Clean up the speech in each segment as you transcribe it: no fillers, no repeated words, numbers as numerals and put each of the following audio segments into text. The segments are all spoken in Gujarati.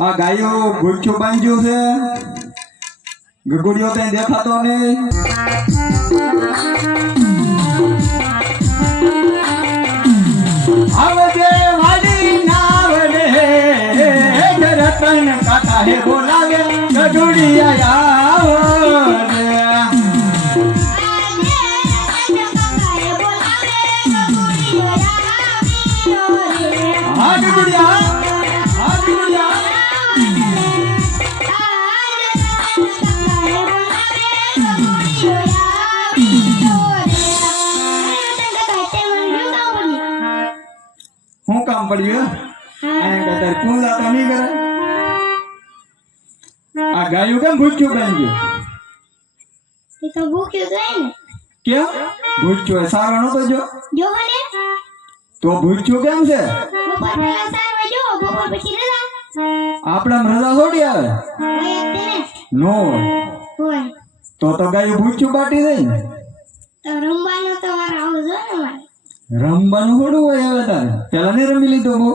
આ ગાયો ગુચ્છો બાંધ્યો છે, ગગુડિયો કઈ દેખાતો નહીં. આવજે વાડી નાવડે રતન કાકા હે બોલાવે ગગુડિયા આવજે. હા ગગુડિયા હું કામ પડ્યું તાર કુંડા તો નહીં કરે. આ ગાયું કેમ ભૂખ્યું બાંધ્યું? એ તો ભૂખ્યું જાય ને. કેમ ભૂખ્યું? સારો નતો જો ને તો ભૂખ્યું કેમ છે? બપોર પહેલા સારવા જો, બપોર પછી રજા. આપણા રજા થોડી આવે હોય જ ને. નો હોય તો ગાયું ભૂખ્યું બાટી જાય ને. તો રમવાનું તો મારે આવું જો ને. મારે રમવાનું થોડું હોય હવે તારે. પેલા નહીં રમી લીધું બહુ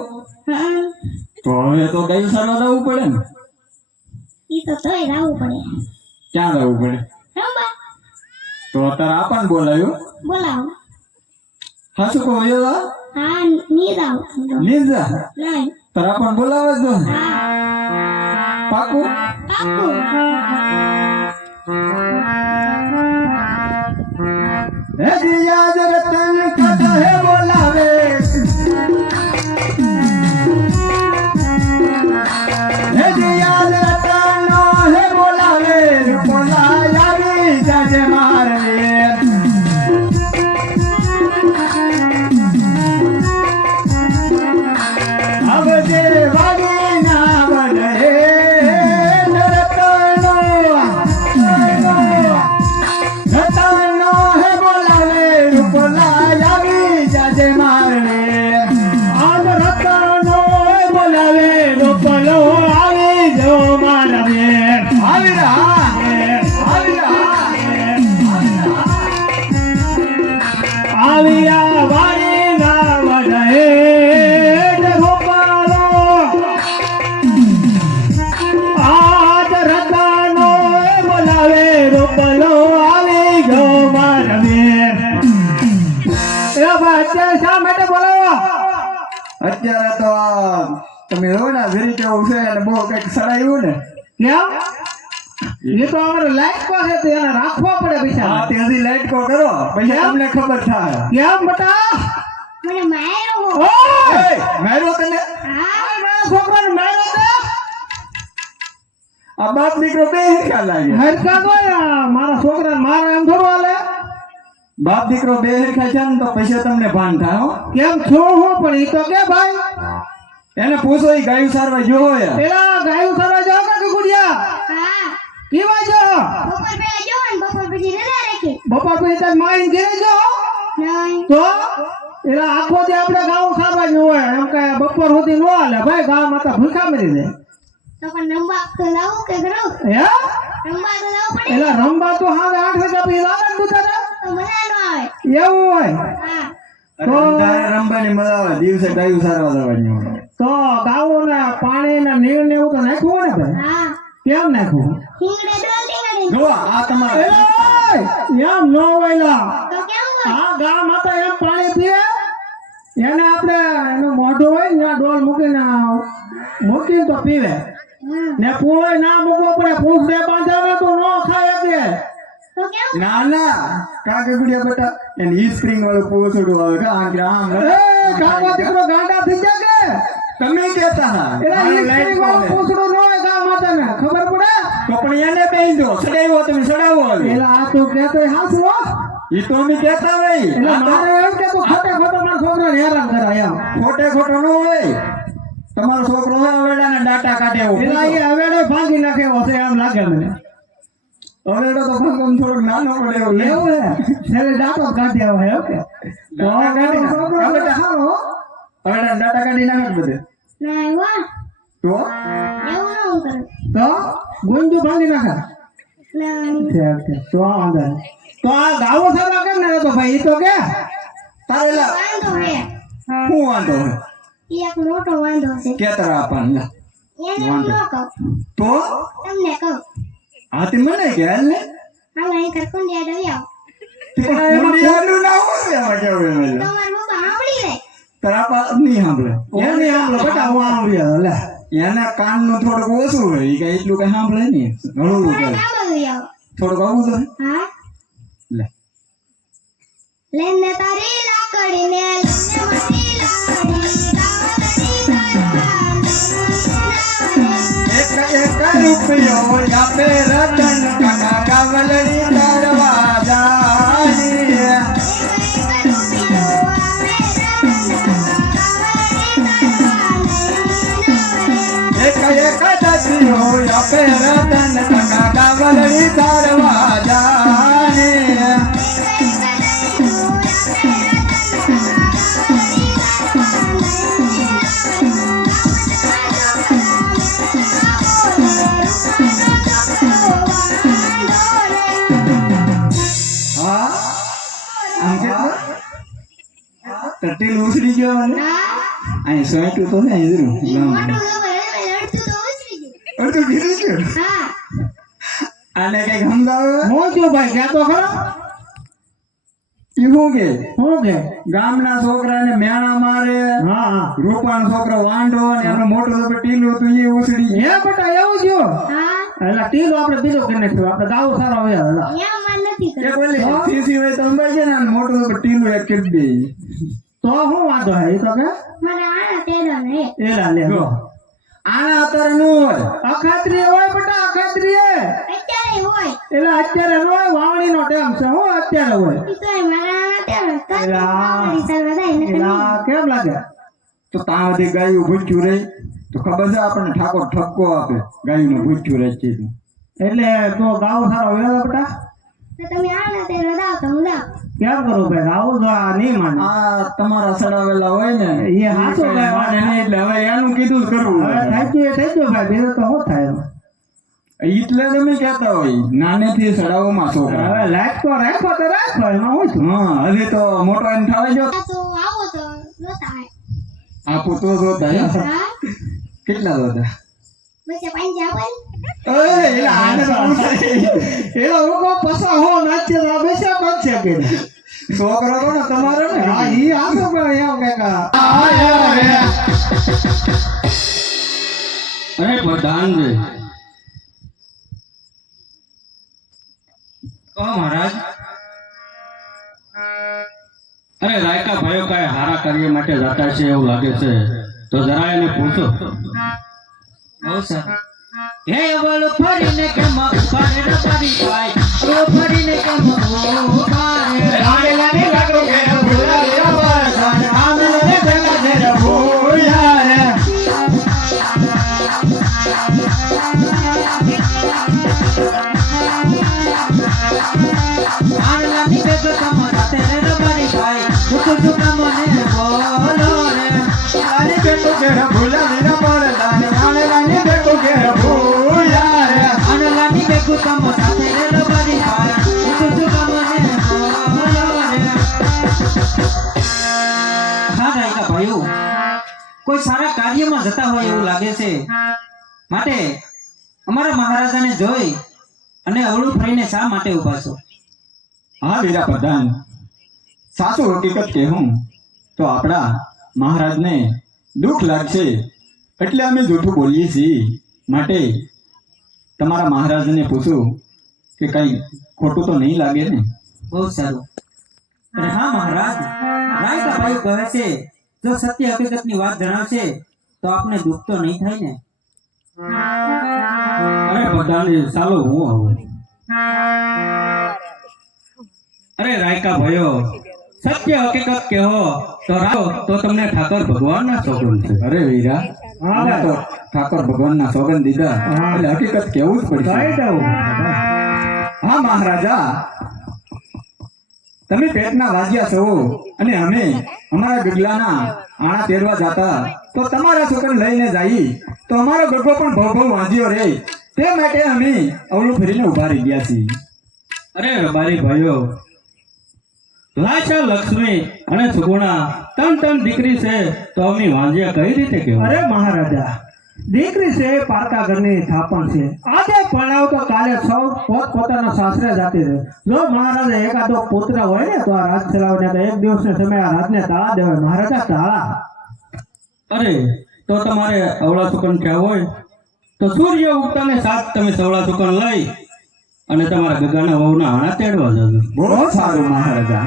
તો હવે તો ગાયું સારવા જવું પડે ને. ઈ તો તોય જવું પડે. ક્યાં જવું પડે? રમવા. તો તારે આપણને બોલાવ્યું. બોલાવો. હા શું કહો? હા ની જાવ. નીંદા નહીં તારે આપણને બોલાવે તો હા પાકું. પાકું. હે યાદ રતન કાકા હે બોલાવે હે યાદ રતન હે બોલાવે બોલાવી જાજે મારે. આવજે વાડી ના વડે અત્યારે તો તમે જો ને વેરી કેવું છે અને બહુ કઈક સડાયું ને. કેમ? એ તો અમારે લાઈટ કો છે, એને રાખવા પડે પૈસા. હા તે હજી લાઈટ કો કરો પછી તમને ખબર થાય. કેમ બટા? મને માર્યો. ઓય માર્યો તને? આ બાપ દીકરો બે હેરખા લાગે. હરકા તો મારા છોકરાને મારા એમ થોડું હાલે. બાપ દીકરો બે હેરખા છે ને તો પછી તમને ભાન થાય હો. કેમ છું હું પણ ઈ તો કે ભાઈ એને પૂછો ઈ ગાયું સારવા જોવો યાર. પેલા ગાયું કરવા જાવ કે ગુડિયા હા કેવા જો બપોર પહેલા જો ને બપોર પછી રજા રાખી બપોર પછી તાર માઈન ઘરે જો નહીં તો એલા આખો દી આપણે ગાઉં ખાવા જ હોય એમ કે બપોર સુધી નો હાલે ભાઈ ગામ માતા ભૂખા મરી જાય તો પણ રંબા તો લાવું કે કરું હે રંબા તો લાવું પડે એલા રંબા તો હાવે 8 વાગ્યા પછી લાગે ને બુતારા તો મજા ન આવે એવું હોય હા તારે રમવાની મજા આવે દિવસે ગાયું સારવા જવાની હોય. તો ગાઉં ને પાણી ને નીર ને એવું તો નાખવું ને ભાઈ હા કેમ નાખવું ઠીંગડે ડોલ ઠીંગડે જો આ તમારે એમ નો હોય તો કેમ હોય આ ગા માતા એમ પાણી પીએ એને આપણે એનું મોઢું હોય ને ત્યાં ડોલ મૂકીને તો પીવે ને પૂળો ના મૂકવો પડે પૂછ દે બાંધાવે તો નો ખાય કે તો કેમ ના ના કાકે ગુડિયા બેટા એને ઈ સ્પ્રિંગ વાળું પૂછડું આવે કે આમ કે આમ એ કાકો દીકરો ગાંડા થઈ જાય કે તમે કહેતા હા એલા ઈ સ્ત્રી વાળું પૂછડું ન હોય ગા માતાને ખબર પડે તો પણ એને બેંધો સડાવ્યો તમે સડાવો હવે. એલા આ તું કહેતો હાસુ હો ઈ તો અમે કહેતા હોય. એટલે મારે એમ કે તું ખોટે ખોટો મારા છોકરાને હેરાન કરાય એમ ખોટે ખોટો ન હોય. તમારો છોકરો હોય અવેડાના ડાટા કાઢે એવો. એલા એ હવેડો ભાંગી નાખે એવો છે એમ લાગે મને અવેડો તો ભાંગવામાં થોડોક નાનો પડે એવો લે. એવું હે છેલ્લે દાંતો કાઢ્યા હોય ઓકે તો કાઢી નાખ. છોકરો બેટા. સારો હો અવેડાના ડાટા કાઢી નાખે બધે. ના વાહ તો એવું ન હું કરું તો ગુંજુ ભાંગી નાખે ના તો આ વાંધો નહીં. તો આ ગાવો સારા કેમ ને તો ભાઈ ઈ તો કે તારે લા વાંધો હે શું વાંધો હોય ઈ એક મોટો વાંધો છે કેતરા આપવાનું લા. એને હું ન કહું તો તમને કહું આ તે મને કે હાલ ને હાલો અહીં કરકુંડિયા ડવી આવો મુંડિયાનું ના હોય એમાં કેવું એમ એટલે. તમારા પપ્પા સાંભળી લે તારા પા નહીં સાંભળે. ઓની આમ બેટા હું આમ વ્યો લે એના કાનનું થોડુંક ઓછું હોય. ઈ કઈ એટલું કઈ સાંભળે નહીં. ઘણું મારે કરે. સાંભળવી આવો થોડુંક આવું તો હા લે. લેને તારી લાકડી ને લેને મારી લાકડી એક એક રૂપિયો આપે રતન કાકા કાવલડી દરવાજાની. એક એક દસિયો આપે રતન કાકા કાવલડી દરવાજાની. હા આમ કેટલું તટી ઉછળી ગયો મને. અહીં સોંટ્યું તો ને અહીં જરૂર અડધું ગીરી ગયું. આને કઈક સમજાવે મોજો ભાઈ ક્યાં તો ખરો ઈ શું કે શું કે ગામના છોકરાને મેણા મારે. હા હા રૂપાનો છોકરો વાંઢો ને એમનું મોટું તો ટીલું હતું એ ઉછળી ગયું. હે બેટા એવું જ એટલે ટીલો આપણે બીજો કરી નાખ્યો આપણે ગાવો સારો આવ્યા એક ઓલી સીસી હોય તો અંબાઈ છે ને અને મોટું તો ટીલું એક કરી દે. તો શું વાંધો હે ઈ તો કે એલા લે જો આના અત્યારે નું હોય. અખાત્રી હોય બેટા અખાત્રી એટલે અત્યારે ન હોય વાવણી નો ટાઈમ છે હું અત્યારે હોય એલા કેમ લાગે તો ત્યાં બધી ગાયું ભૂખ્યું રહે તો ખબર છે આપણને ઠાકોર ઠપકો આપે ગાયું નું ભૂખ્યું રહે છે તો. એટલે તો ગાવો સારો આવ્યા બેટા કેમ કરું ભાઈ આવું તો આ નહીં માને આ તમારા સડાવેલા હોય ને એ હાચું ઈ કઈ માને નહીં એટલે હવે એનું કીધું જ કરવું. હવે થઈ ગયું ભાઈ બીજું તો શું થાય એમ? એટલે તમે કહેતા હોય નાનેથી સડાવોમાં છોકરા. હવે લાઈટ તો રાખો એમાં હું છું હા હજી તો મોટો એને થવા જો આપું તો જોતા હે. કેટલા જોતા એલા આને તો પૂછે. એનો લોકો પસા હો નાચે તો આ બેસા બનશે કે છોકરો તો ને તમારો ને હા ઈ આસો પણ એમ કે આયો રે અરે પ્રધાનજી ઓ મહારાજ અરે રાયકા ભાઈઓ કઈ હારા કાર્ય માટે જતા છે એવું લાગે છે તો જરા એને પૂછો. બહુ સારું હે બોલ ફરીને કેમ ઉપાડે રબારી ભાઈ તો ફરીને કેમ ઉપાડે આંગલાની લાકડું ઘેર ભૂલા રે વરસાદ આંગલાને ભેગા ઘેર ભૂલ્યા રે આનલાની બેગો તમ સાથે રે રબારી ભાઈ દુખ દુખ મને બોલો રે આંગલાની બેઠું ઘેર ભૂલા રે વરસાદ આંગલાની બેઠું ઘેર ભૂલ્યા રે આનલાની બેગો તમ સાથે રે રબારી ભાઈ દુખ દુખ મને બોલો રે હા રાયકા ભાઈઓ કોઈ સારા કાર્યમાં જતા હોય એવું લાગે છે માટે અમારા મહારાજાને જોઈ અને અવળું ફરીને શા માટે ઊભા છો હા વીરા પ્રધાન સાચું હકીકત કહેવું તો આપણા મહારાજને દુઃખ લાગશે એટલે અમે જૂઠું બોલીએ છીએ માટે તમારા મહારાજને પૂછું કે કઈ ખોટું તો નહીં લાગે ને બહુ સારું અરે હા મહારાજ રાયકા ભાઈ કહે છે જો સત્ય હકીકતની વાત જણાવશે તો આપને દુઃખ તો નહીં થાય ને અરે બધાને ચાલો હું આવું અરે રાયકા ભાઈઓ સત્ય હકીકત કહો તો તમને ઠાકોર ભગવાનના સોગંદ છે. અરે વીરા અમે તો ઠાકોર ભગવાનના સોગંદ દીધા એટલે હકીકત કેવું જ પડશે હા મહારાજા તમે પેટના વાજ્યા છો અને અમે અમારા ગગલાના આણા તેરવા જાતા તો તમારા છોકરાને લઈને જઈ તો અમારો ગગલો પણ ભવ ભવ વાંજ્યો રે તે માટે અમે અવળું ફરીને ઉભા રહી ગયા છીએ અરે રબારી ભાઈઓ લાશા લક્ષ્મી અને સુગુણા ત્રણ દીકરી છે તો અમે વાંજ્યા કઈ રીતે કહેવાય? અરે મહારાજા દીકરી છે પારકા ઘરની થાપણ છે આજે પરણાવ તો કાલે સૌ પોત પોતાના સાસરે જાતી રહે જો મહારાજા એકાદો પુત્ર હોય ને તો આ રાજ ચલાવને તો એક દિવસને સમય આ રાજને તાળા દેવાય મહારાજા તાળા અરે તો તમારે અવળા સુકન ક્યાં હોય તો સૂર્ય ઉગતાને સાથ તમે સવળા સુકન લઈ અને તમારા ગગાના વહુના આણા તેડવા જજો. બહુ સારું મહારાજા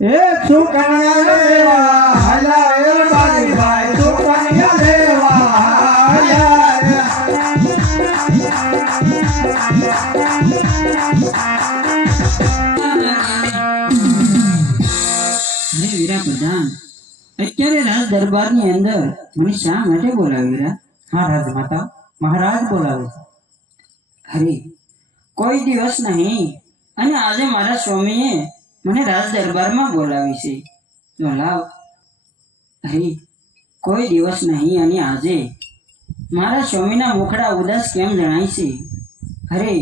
એ સુકન્યા લેવા હાલા રે મારી ભાઈ સુકન્યા લેવા હાલા રે. અરે વીરા પ્રધાન અત્યારે રાજ દરબારની અંદર મને શા માટે બોલાવી વીરા? હા રાજમાતા મહારાજ બોલાવે છે અરે કોઈ દિવસ નહીં અને આજે મારા સ્વામીએ મને રાજ દરબારમાં બોલાવી છે તો લાવ. અરે કોઈ દિવસ નહીં અને આજે મારા સ્વામીના મુખડા ઉદાસ કેમ જણાય છે? અરે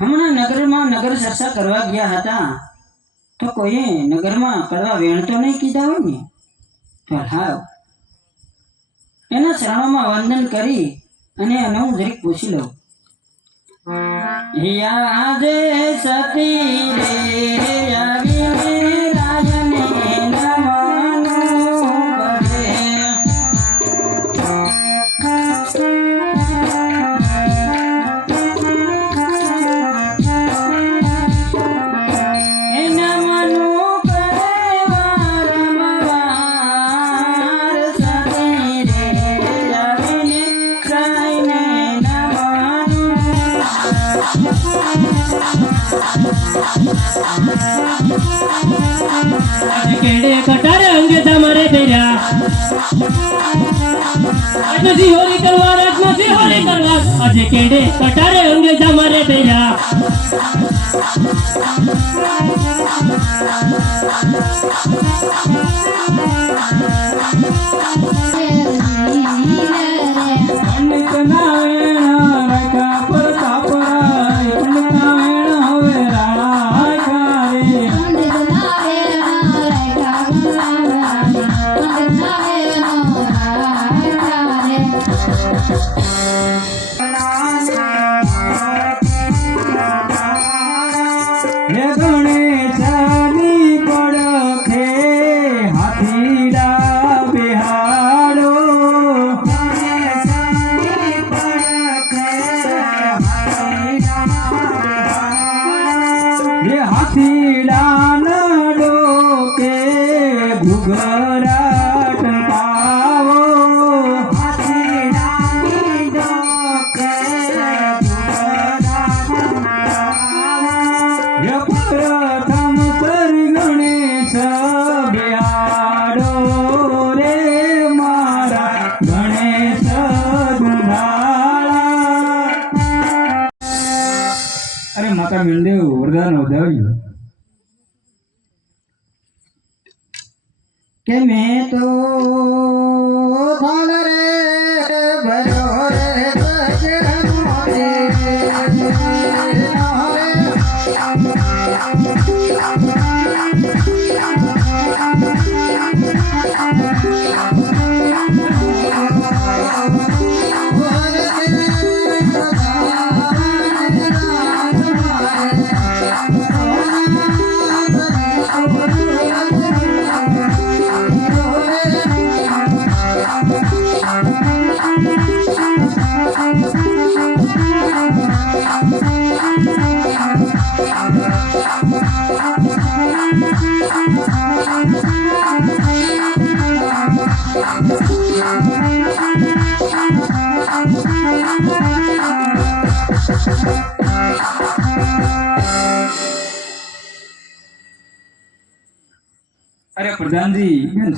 હમણાં નગરમાં નગર ચર્ચા કરવા ગયા હતા તો કોઈએ નગરમાં કડવા વેણ તો નહીં કીધા હોય ને તો લાવ એના ચરણોમાં વંદન કરી અને હું જરીક પૂછી લઉં. યાદે સતી રે આવી રાજને નમન કરે. એ નમન કરે વારંવાર સતી રે આવીને રાયને નમન. કેડે કટારે અંગે તમારે તેર્યા નથી હોળી કરવા નથી હોળી કરવા આજે કેડે કટારે અંગે તમારે તેર્યા પંડિતના વેણા રાયકા પ્રતાપ રાય પંડિતના વેણા હવે રાયકા રે. હે ગણેશાની પડખે હાથીડા માતા મીંડેવ વરદાન વધાવ્યું કે મેં તો થાળ રે ભર્યો રે સજનો રે અરે પ્રધાનજી બેન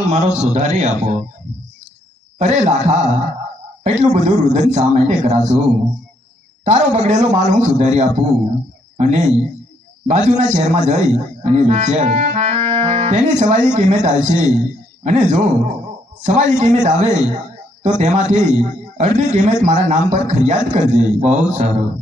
માલ મારો સુધારી આપો. અરે લાખા, એટલું બધું રુદન શા માટે કરાશો? તારો બગડેલો માલ હું સુધારી આપું અને બાજુના શહેરમાં જઈ અને વેચે. તેની સવારી કિંમત આવશે અને જો સવારી કિંમત આવે તો તેમાંથી અડધી કિંમત મારા નામ પર ફરિયાદ કરજે. બહુ સારું.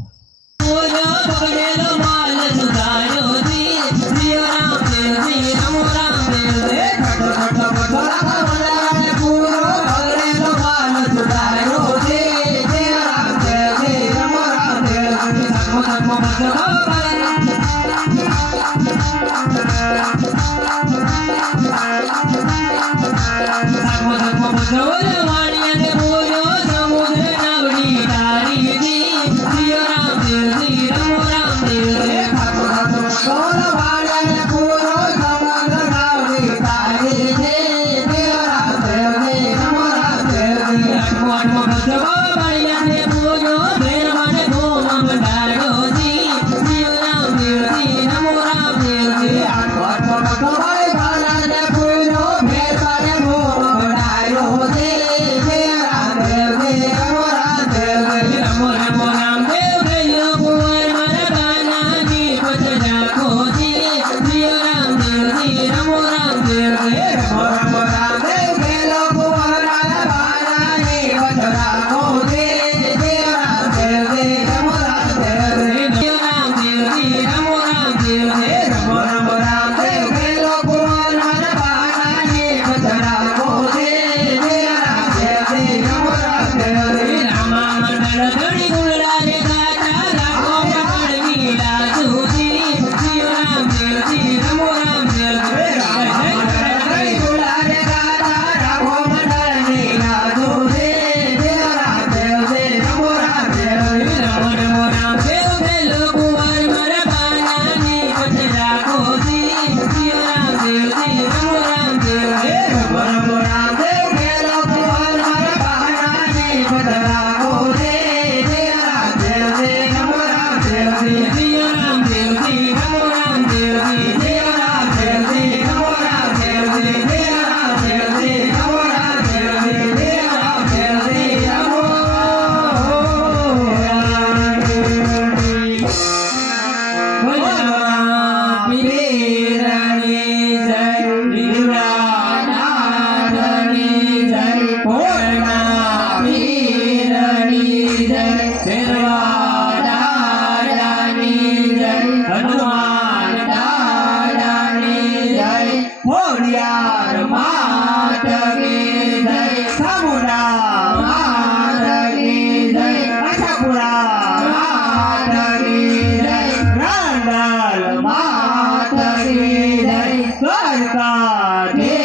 દ્વારકાધીશની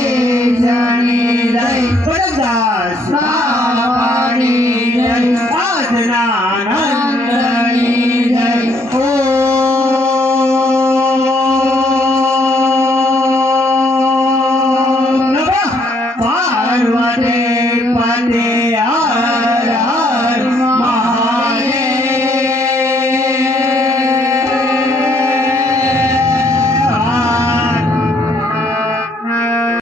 જય. કનકદાસ